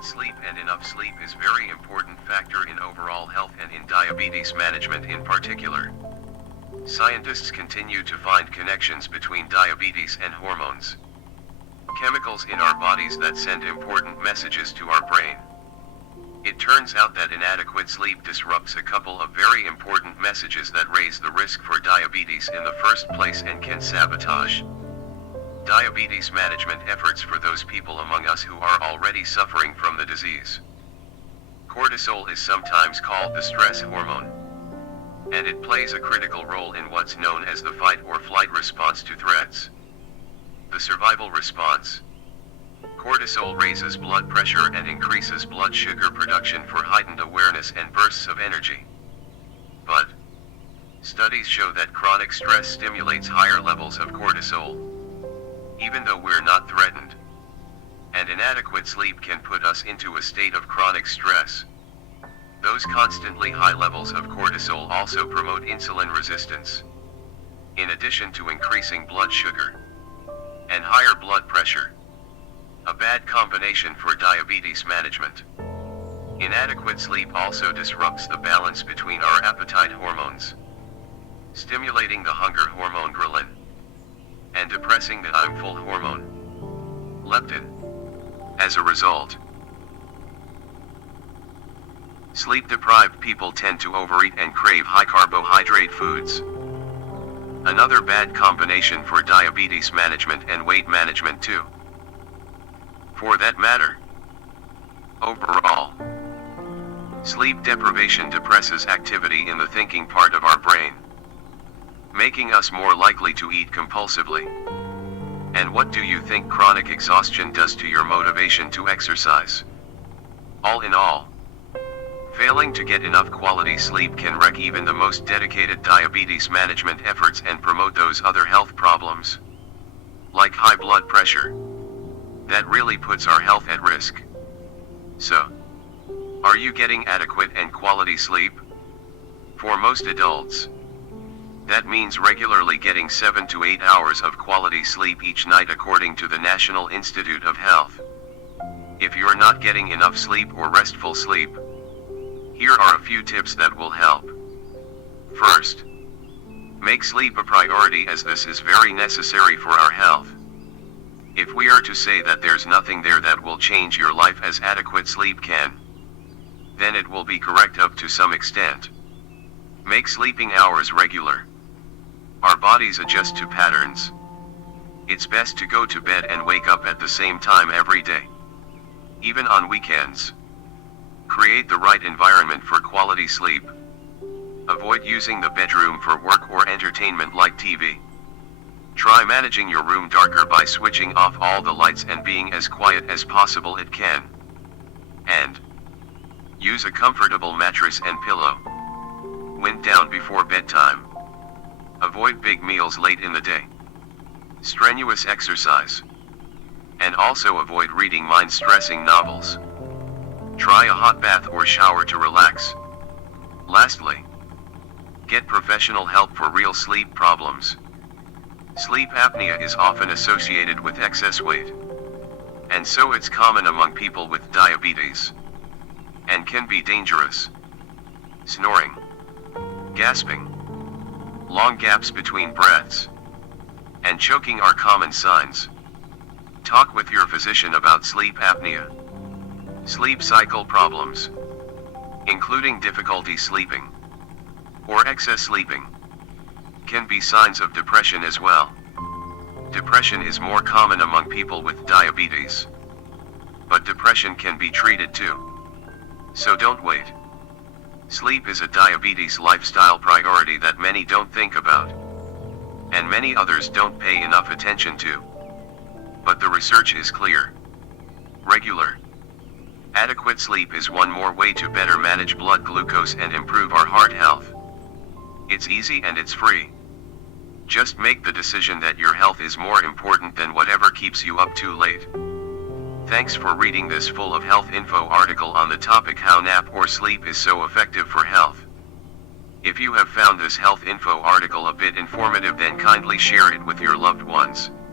Good sleep and enough sleep is very important factor in overall health and in diabetes management in particular. Scientists continue to find connections between diabetes and hormones, chemicals in our bodies that send important messages to our brain. It turns out that inadequate sleep disrupts a couple of very important messages that raise the risk for diabetes in the first place and can sabotage diabetes management efforts for those people among us who are already suffering from the disease. Cortisol is sometimes called the stress hormone, and it plays a critical role in what's known as the fight or flight response to threats. The survival response. Cortisol raises blood pressure and increases blood sugar production for heightened awareness and bursts of energy. But studies show that chronic stress stimulates higher levels of cortisol, even though we're not threatened. And inadequate sleep can put us into a state of chronic stress. Those constantly high levels of cortisol also promote insulin resistance, in addition to increasing blood sugar and higher blood pressure. A bad combination for diabetes management. Inadequate sleep also disrupts the balance between our appetite hormones, stimulating the hunger hormone ghrelin, and depressing the I'm full hormone, leptin. As a result, sleep-deprived people tend to overeat and crave high-carbohydrate foods. Another bad combination for diabetes management and weight management too. For that matter, overall, sleep deprivation depresses activity in the thinking part of our brain, making us more likely to eat compulsively. And what do you think chronic exhaustion does to your motivation to exercise? All in all, failing to get enough quality sleep can wreck even the most dedicated diabetes management efforts and promote those other health problems, like high blood pressure, that really puts our health at risk. So, are you getting adequate and quality sleep? For most adults, that means regularly getting 7 to 8 hours of quality sleep each night according to the National Institute of Health. If you're not getting enough sleep or restful sleep, here are a few tips that will help. First, make sleep a priority, as this is very necessary for our health. If we are to say that there's nothing there that will change your life as adequate sleep can, then it will be correct up to some extent. Make sleeping hours regular. Our bodies adjust to patterns. It's best to go to bed and wake up at the same time every day, even on weekends. Create the right environment for quality sleep. Avoid using the bedroom for work or entertainment like TV. Try managing your room darker by switching off all the lights and being as quiet as possible it can. And use a comfortable mattress and pillow. Wind down before bedtime. Avoid big meals late in the day. Strenuous exercise. And also avoid reading mind-stressing novels. Try a hot bath or shower to relax. Lastly, get professional help for real sleep problems. Sleep apnea is often associated with excess weight, and so it's common among people with diabetes, and can be dangerous. Snoring, gasping, long gaps between breaths, and choking are common signs. Talk with your physician about sleep apnea. Sleep cycle problems, including difficulty sleeping or excess sleeping, can be signs of depression as well. Depression is more common among people with diabetes, but depression can be treated too. So don't wait. Sleep is a diabetes lifestyle priority that many don't think about, and many others don't pay enough attention to. But the research is clear. Regular, adequate sleep is one more way to better manage blood glucose and improve our heart health. It's easy and it's free. Just make the decision that your health is more important than whatever keeps you up too late. Thanks for reading this full of health info article on the topic how nap or sleep is so effective for health. If you have found this health info article a bit informative, then kindly share it with your loved ones.